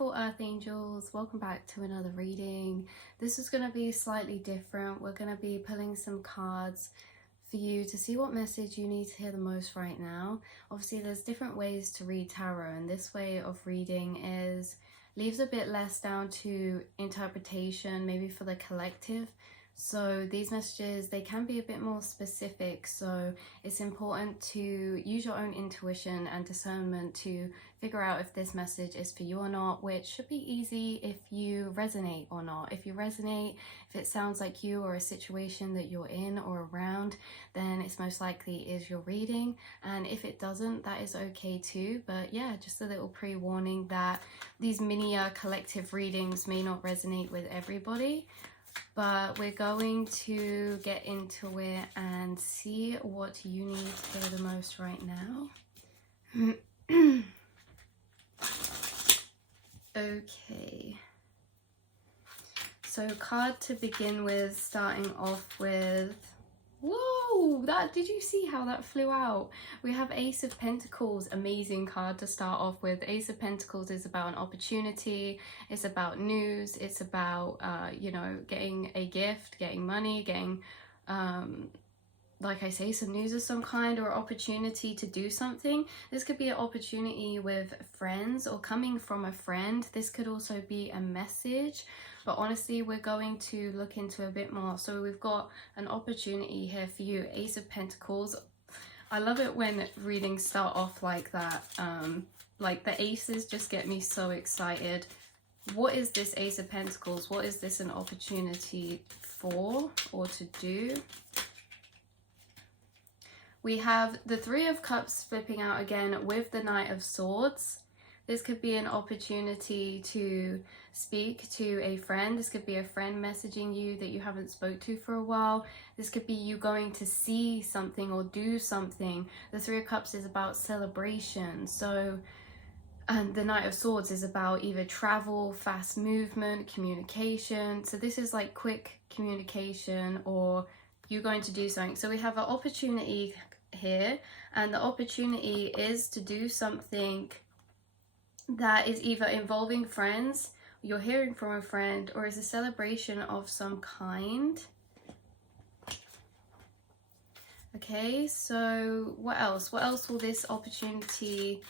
beautiful earth angels, welcome back to another reading. This is going to be slightly different. We're going to be pulling some cards for you to see what message you need to hear the most right now. Obviously there's different ways to read tarot, and this way of reading leaves a bit less down to interpretation, maybe for the collective. So these messages, they can be a bit more specific, so it's important to use your own intuition and discernment to figure out if this message is for you or not, which should be easy if you resonate or not. If you resonate, if it sounds like you or a situation that you're in or around, then it's most likely is your reading. And if it doesn't, that is okay too. But yeah, just a little pre-warning that these mini collective readings may not resonate with everybody. But we're going to get into it and see what you need to hear the most right now. Okay. So card to begin with, starting off with... Whoa! Did you see how that flew out? We have Ace of Pentacles, amazing card to start off with. Ace of Pentacles is about an opportunity, it's about news, it's about, you know, getting a gift, getting money, getting, like I say, some news of some kind or opportunity to do something. This could be an opportunity with friends or coming from a friend. This could also be a message. But honestly, we're going to look into a bit more. So we've got an opportunity here for you, Ace of Pentacles. I love it when readings start off like that. Like the aces just get me so excited. What is this Ace of Pentacles? What is this an opportunity for or to do? We have the Three of Cups flipping out again with the Knight of Swords. This could be an opportunity to speak to a friend. This could be a friend messaging you that you haven't spoke to for a while. This could be you going to see something or do something. The Three of Cups is about celebration. And the Knight of Swords is about either travel, fast movement, communication. So this is like quick communication or you going to do something. So we have an opportunity here, and the opportunity is to do something that is either involving friends, you're hearing from a friend, or is a celebration of some kind. Okay, so what else? What else will this opportunity,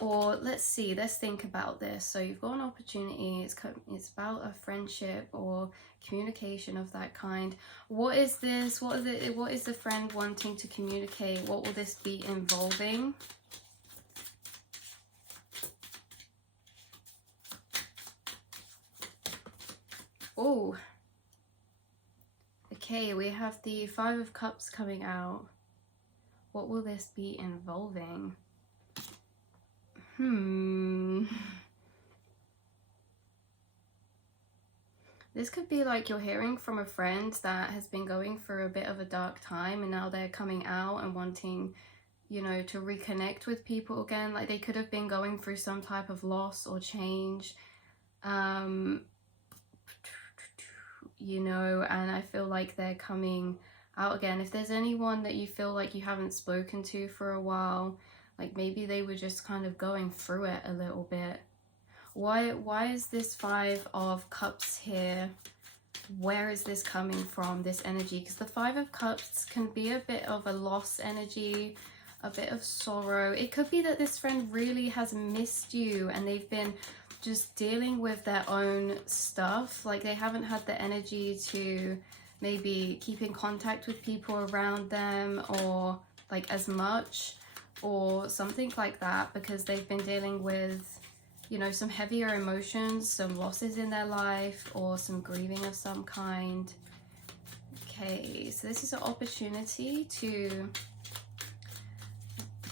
or let's see, let's think about this. So you've got an opportunity, it's about a friendship or communication of that kind. What is this? What is the friend wanting to communicate? What will this be involving? Oh, okay, we have the Five of Cups coming out. What will this be involving? This could be like you're hearing from a friend that has been going through a bit of a dark time, and now they're coming out and wanting, you know, to reconnect with people again. Like they could have been going through some type of loss or change. You know, and I feel like they're coming out again. If there's anyone that you feel like you haven't spoken to for a while, like maybe they were just kind of going through it a little bit. Why is this Five of Cups here? Where is this coming from, this energy? Because the Five of Cups can be a bit of a loss energy, a bit of sorrow. It could be that this friend really has missed you and they've been just dealing with their own stuff. Like they haven't had the energy to maybe keep in contact with people around them or like as much or something like that, because they've been dealing with, you know, some heavier emotions, some losses in their life or some grieving of some kind. Okay, so this is an opportunity to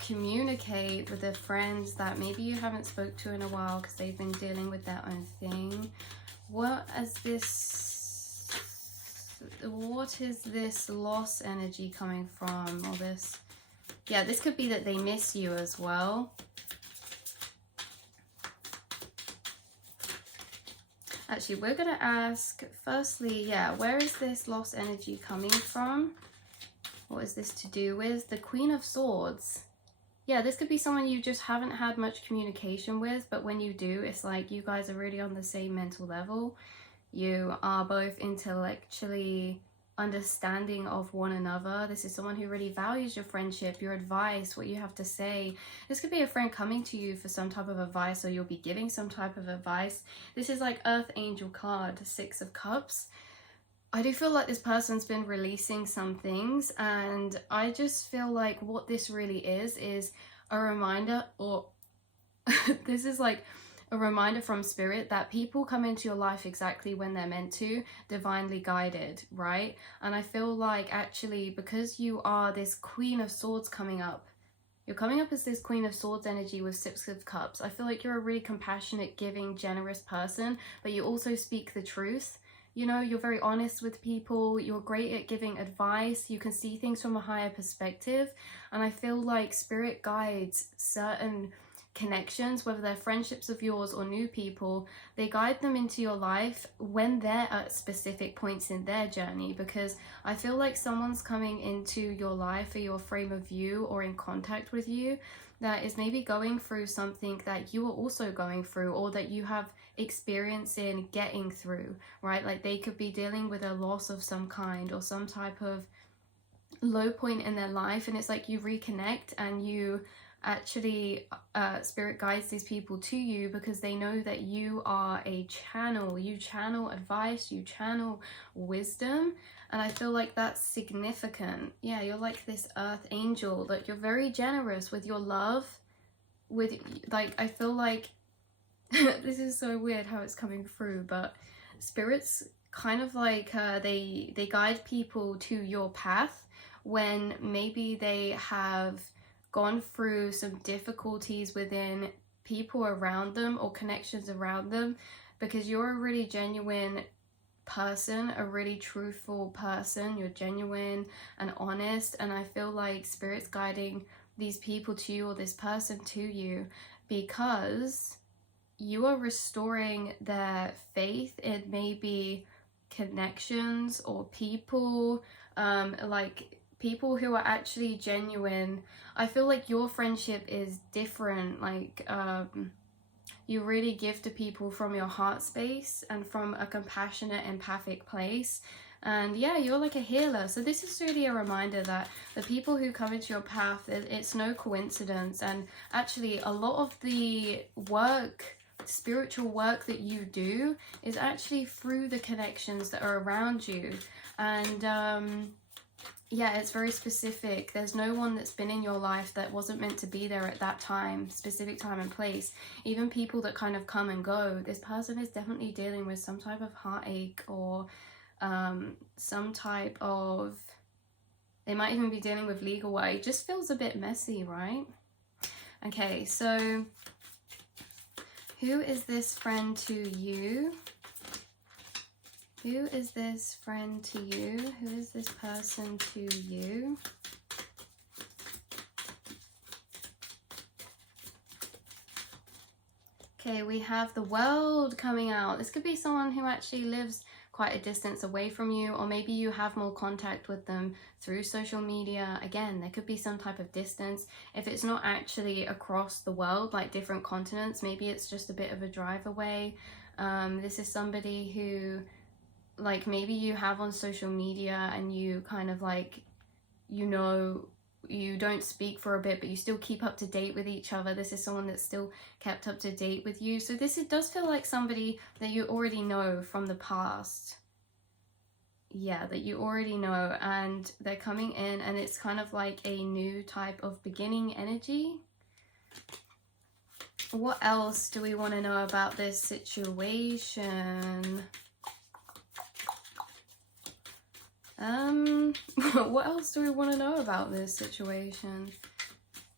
communicate with the friends that maybe you haven't spoke to in a while because they've been dealing with their own thing. What is this loss energy coming from? Or this, yeah, this could be that they miss you as well. Actually, we're going to ask firstly, yeah, where is this loss energy coming from? What is this to do with? The Queen of Swords. yeah, this could be someone you just haven't had much communication with, but when you do, it's like you guys are really on the same mental level. You are both intellectually understanding of one another. This is someone who really values your friendship, your advice, what you have to say. This could be a friend coming to you for some type of advice, or you'll be giving some type of advice. This is like Earth Angel card, Six of Cups. I do feel like this person's been releasing some things, and I just feel like what this really is a reminder, or this is like a reminder from spirit that people come into your life exactly when they're meant to, divinely guided, right? And I feel like actually, because you are this Queen of Swords coming up, you're coming up as this Queen of Swords energy with Six of Cups. I feel like you're a really compassionate, giving, generous person, but you also speak the truth. You know, you're very honest with people, you're great at giving advice, you can see things from a higher perspective. And I feel like spirit guides certain connections, whether they're friendships of yours or new people, they guide them into your life when they're at specific points in their journey, because I feel like someone's coming into your life or your frame of view or in contact with you that is maybe going through something that you are also going through, or that you have experience in getting through, right? Like they could be dealing with a loss of some kind or some type of low point in their life, and it's like you reconnect and you actually spirit guides these people to you because they know that you are a channel. You channel advice, you channel wisdom, and I feel like that's significant. Yeah, you're like this Earth Angel, that you're very generous with your love, with like, I feel like this is so weird how it's coming through, but spirits kind of like they guide people to your path when maybe they have gone through some difficulties within people around them or connections around them, because you're a really genuine person, a really truthful person. You're genuine and honest, and I feel like spirit's guiding these people to you, or this person to you, because you are restoring their faith in maybe connections or people, like people who are actually genuine. I feel like your friendship is different, like you really give to people from your heart space and from a compassionate, empathic place. And yeah, you're like a healer. So this is really a reminder that the people who come into your path, it's no coincidence. And actually a lot of the work, spiritual work that you do, is actually through the connections that are around you. And yeah, it's very specific. There's no one that's been in your life that wasn't meant to be there at that time, specific time and place. Even people that kind of come and go, this person is definitely dealing with some type of heartache, or some type of, they might even be dealing with legal work. It just feels a bit messy, right? Okay, so who is this friend to you? Who is this friend to you? Who is this person to you? Okay, we have the World coming out. This could be someone who actually lives quite a distance away from you, or maybe you have more contact with them through social media. Again, there could be some type of distance. If it's not actually across the world, like different continents, maybe it's just a bit of a drive away. This is somebody who, like, maybe you have on social media and you kind of like, you know, you don't speak for a bit, but you still keep up to date with each other. This is someone that's still kept up to date with you. So this, it does feel like somebody that you already know from the past. Yeah, that you already know, and they're coming in, and it's kind of like a new type of beginning energy. What else do we want to know about this situation? What else do we want to know about this situation?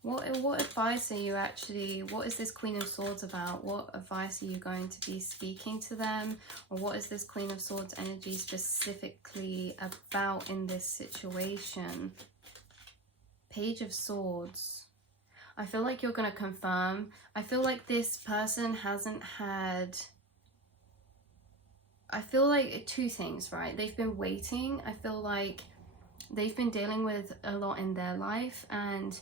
What advice are you actually, what is this Queen of Swords about? What advice are you going to be speaking to them? Or what is this Queen of Swords energy specifically about in this situation? Page of Swords. I feel like you're going to confirm. I feel like this person hasn't had, I feel like two things, right? They've been waiting. I feel like they've been dealing with a lot in their life, and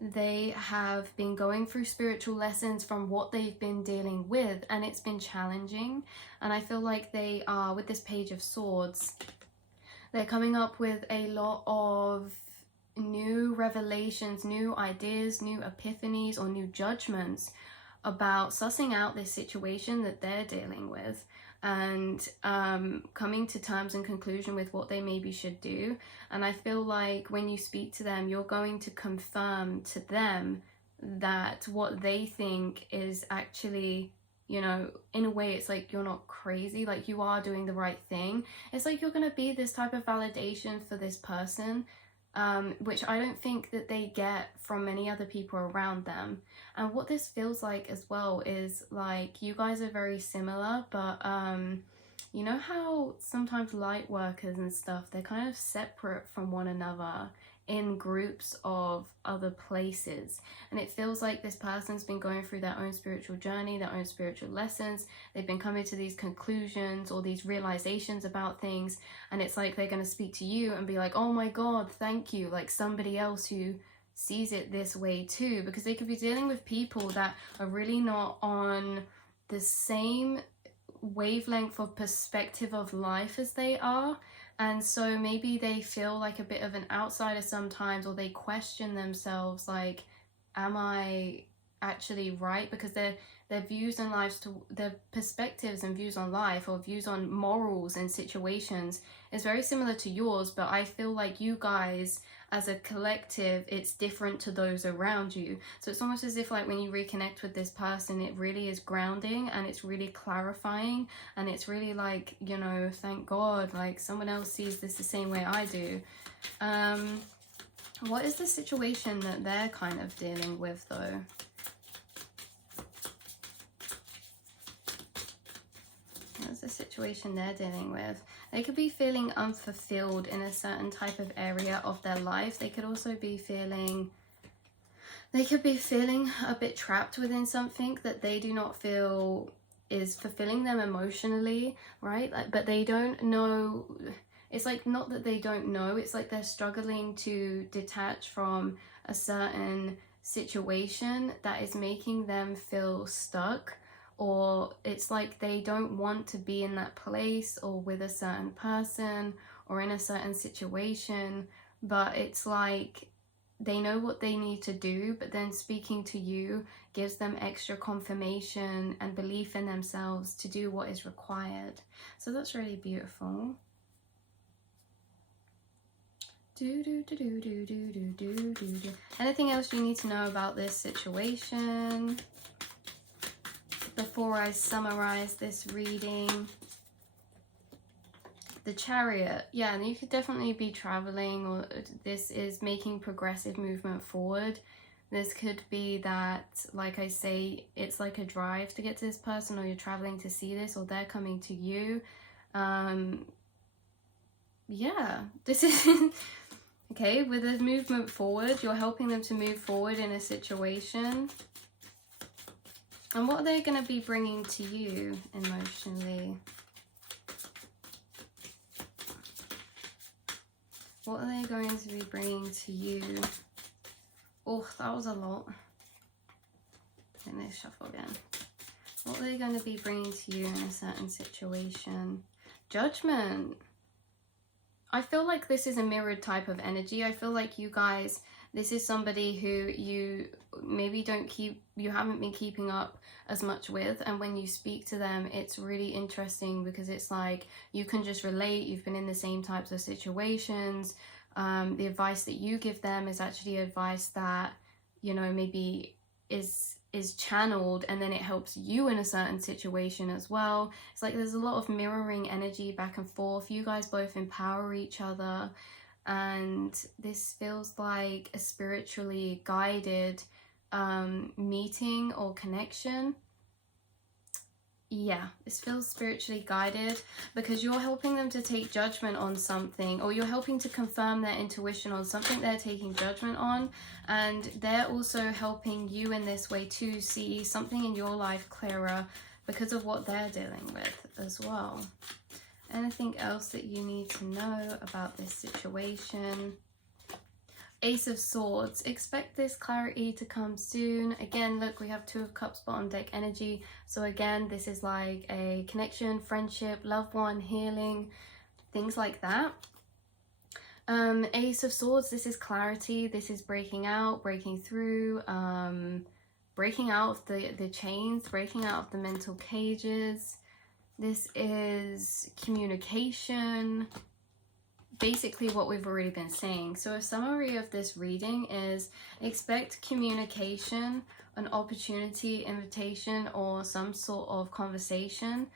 they have been going through spiritual lessons from what they've been dealing with, and it's been challenging. And I feel like they are, with this Page of Swords, they're coming up with a lot of new revelations, new ideas, new epiphanies, or new judgments about sussing out this situation that they're dealing with, and coming to terms and conclusion with what they maybe should do. And I feel like when you speak to them, you're going to confirm to them that what they think is actually, you know, in a way, it's like you're not crazy, like you are doing the right thing. It's like you're going to be this type of validation for this person, which I don't think that they get from many other people around them. And what this feels like as well is like you guys are very similar, but you know how sometimes light workers and stuff, they're kind of separate from one another in groups of other places, and it feels like this person's been going through their own spiritual journey, their own spiritual lessons. They've been coming to these conclusions or these realizations about things, and it's like they're going to speak to you and be like, oh my god, thank you, like somebody else who sees it this way too, because they could be dealing with people that are really not on the same wavelength of perspective of life as they are. And so maybe they feel like a bit of an outsider sometimes, or they question themselves like, am I actually right? Because their views in life, their perspectives and views on life, or views on morals and situations, is very similar to yours. But I feel like you guys as a collective, it's different to those around you. So it's almost as if like when you reconnect with this person, it really is grounding, and it's really clarifying, and it's really like, you know, thank God, like someone else sees this the same way I do. What is the situation that they're kind of dealing with though? What's the situation they're dealing with? They could be feeling unfulfilled in a certain type of area of their life. They could also be feeling, a bit trapped within something that they do not feel is fulfilling them emotionally, right? Like, but they don't know. It's like, not that they don't know, it's like they're struggling to detach from a certain situation that is making them feel stuck. Or it's like they don't want to be in that place or with a certain person or in a certain situation, but it's like they know what they need to do, but then speaking to you gives them extra confirmation and belief in themselves to do what is required. So that's really beautiful. Anything else you need to know about this situation before I summarize this reading? The Chariot. Yeah, and you could definitely be traveling, or this is making progressive movement forward. This could be that, like I say, it's like a drive to get to this person, or you're traveling to see this, or they're coming to you. Yeah, this is okay, with a movement forward, you're helping them to move forward in a situation. And what are they going to be bringing to you emotionally? What are they going to be bringing to you? Oh, that was a lot. Let's shuffle again. What are they going to be bringing to you in a certain situation? Judgment. I feel like this is a mirrored type of energy. I feel like you guys, this is somebody who you maybe you haven't been keeping up as much with, and when you speak to them, it's really interesting because it's like you can just relate. You've been in the same types of situations. The advice that you give them is actually advice that, you know, maybe is channeled, and then it helps you in a certain situation as well. It's like there's a lot of mirroring energy back and forth. You guys both empower each other, and this feels like a spiritually guided meeting or connection. Yeah, this feels spiritually guided because you're helping them to take judgment on something, or you're helping to confirm their intuition on something they're taking judgment on, and they're also helping you in this way to see something in your life clearer because of what they're dealing with as well. Anything else that you need to know about this situation? Ace of Swords. Expect this clarity to come soon. Again, look, we have Two of Cups bottom deck energy. So again, this is like a connection, friendship, loved one, healing, things like that. Ace of Swords, this is clarity. This is breaking out, breaking through, breaking out of the chains, breaking out of the mental cages. This is communication. Basically what we've already been saying. So a summary of this reading is expect communication, an opportunity, invitation, or some sort of conversation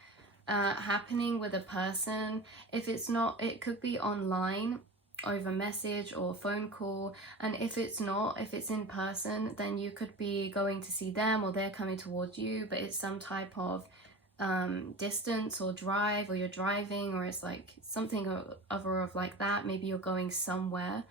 happening with a person. If it's not, it could be online over message or phone call, and if it's not, if it's in person, then you could be going to see them or they're coming towards you, but it's some type of distance or drive, or you're driving, or it's like something or other of like that. Maybe you're going somewhere.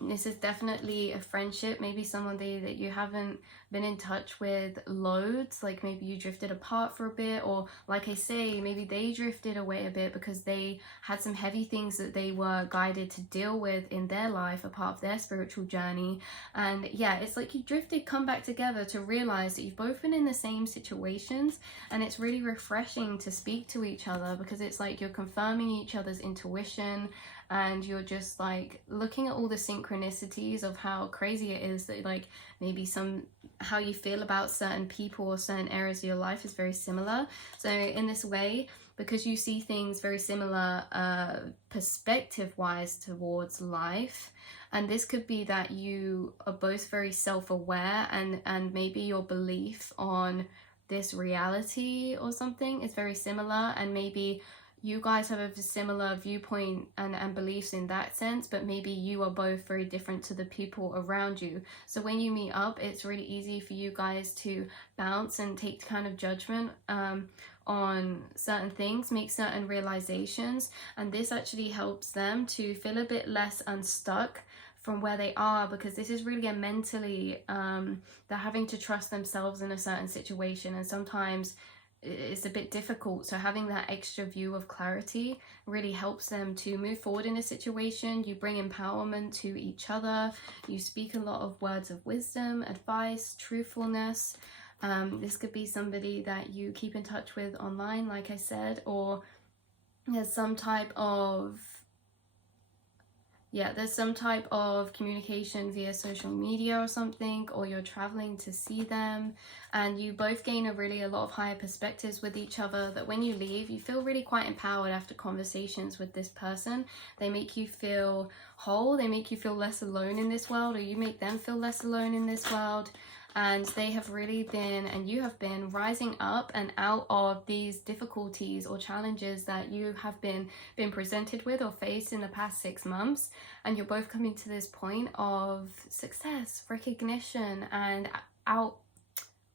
This is definitely a friendship, maybe somebody that you haven't been in touch with loads, like maybe you drifted apart for a bit, or like I say, maybe they drifted away a bit because they had some heavy things that they were guided to deal with in their life, a part of their spiritual journey. And yeah, it's like you drifted, come back together to realize that you've both been in the same situations, and it's really refreshing to speak to each other because it's like you're confirming each other's intuition, and you're just like looking at all the synchronicities of how crazy it is that like maybe how you feel about certain people or certain areas of your life is very similar. So in this way, because you see things very similar perspective wise towards life, and this could be that you are both very self-aware, and maybe your belief on this reality or something is very similar, and maybe you guys have a similar viewpoint and beliefs in that sense, but maybe you are both very different to the people around you. So when you meet up, it's really easy for you guys to bounce and take kind of judgment on certain things, make certain realizations, and this actually helps them to feel a bit less unstuck from where they are, because this is really a mentally they're having to trust themselves in a certain situation, and sometimes it's a bit difficult. So having that extra view of clarity really helps them to move forward in a situation. You bring empowerment to each other. You speak a lot of words of wisdom, advice, truthfulness. This could be somebody that you keep in touch with online, like I said, or there's some type of communication via social media or something, or you're traveling to see them, and you both gain a lot of higher perspectives with each other, that when you leave you feel really quite empowered after conversations with this person. They make you feel whole, they make you feel less alone in this world, or you make them feel less alone in this world. And they have really been, and you have been, rising up and out of these difficulties or challenges that you have been presented with or faced in the past 6 months, and you're both coming to this point of success, recognition, and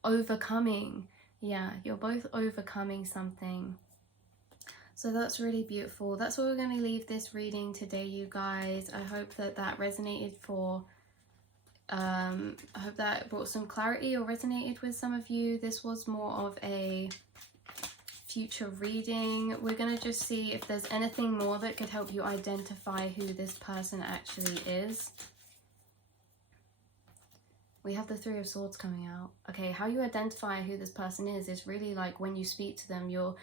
overcoming. Yeah, you're both overcoming something. So that's really beautiful. That's where we're going to leave this reading today, you guys. I hope that resonated I hope that brought some clarity or resonated with some of you. This was more of a future reading. We're going to just see if there's anything more that could help you identify who this person actually is. We have the Three of Swords coming out. Okay, how you identify who this person is really like when you speak to them, you're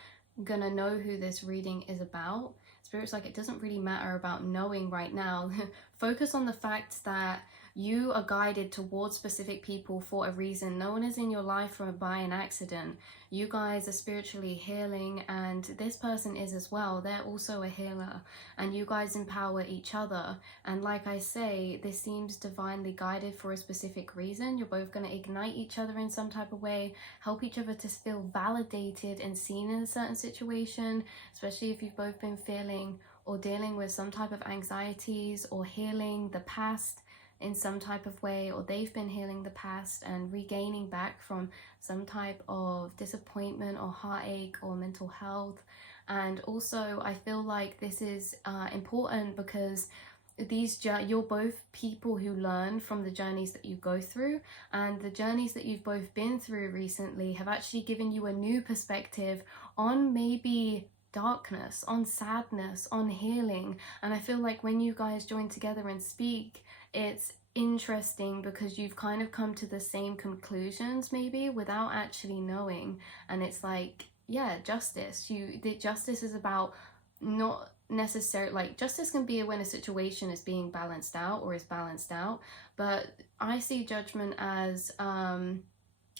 gonna know who this reading is about. Spirit's like, it doesn't really matter about knowing right now. Focus on the fact that you are guided towards specific people for a reason. No one is in your life by an accident. You guys are spiritually healing, and this person is as well. They're also a healer, and you guys empower each other. And like I say, this seems divinely guided for a specific reason. You're both going to ignite each other in some type of way, help each other to feel validated and seen in a certain situation, especially if you've both been feeling or dealing with some type of anxieties, or healing the past in some type of way, or they've been healing the past and regaining back from some type of disappointment or heartache or mental health. And also I feel like this is important because you're both people who learn from the journeys that you go through, and the journeys that you've both been through recently have actually given you a new perspective on maybe darkness, on sadness, on healing. And I feel like when you guys join together and speak, it's interesting because you've kind of come to the same conclusions maybe without actually knowing. And it's like, yeah, justice. The justice is about not necessarily, like, justice can be when a situation is being balanced out or is balanced out, but I see judgment as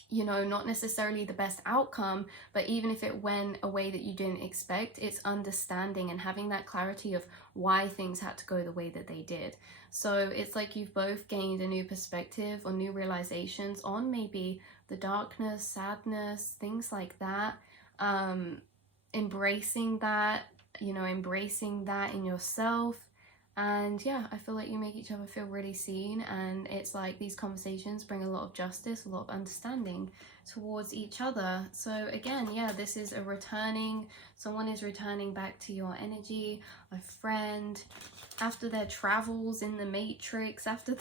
you know, not necessarily the best outcome, but even if it went a way that you didn't expect, it's understanding and having that clarity of why things had to go the way that they did. So it's like you've both gained a new perspective or new realizations on maybe the darkness, sadness, things like that. Embracing that, you know, embracing that in yourself. And yeah, I feel like you make each other feel really seen, and it's like these conversations bring a lot of justice, a lot of understanding towards each other. So again, yeah, this is someone is returning back to your energy, a friend, after their travels in the matrix, after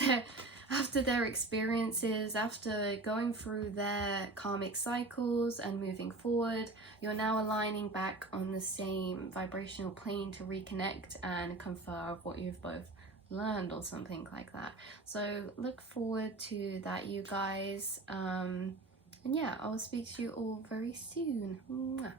their experiences, after going through their karmic cycles and moving forward, you're now aligning back on the same vibrational plane to reconnect and confer what you've both learned or something like that. So look forward to that, you guys. And yeah, I'll speak to you all very soon. Mwah.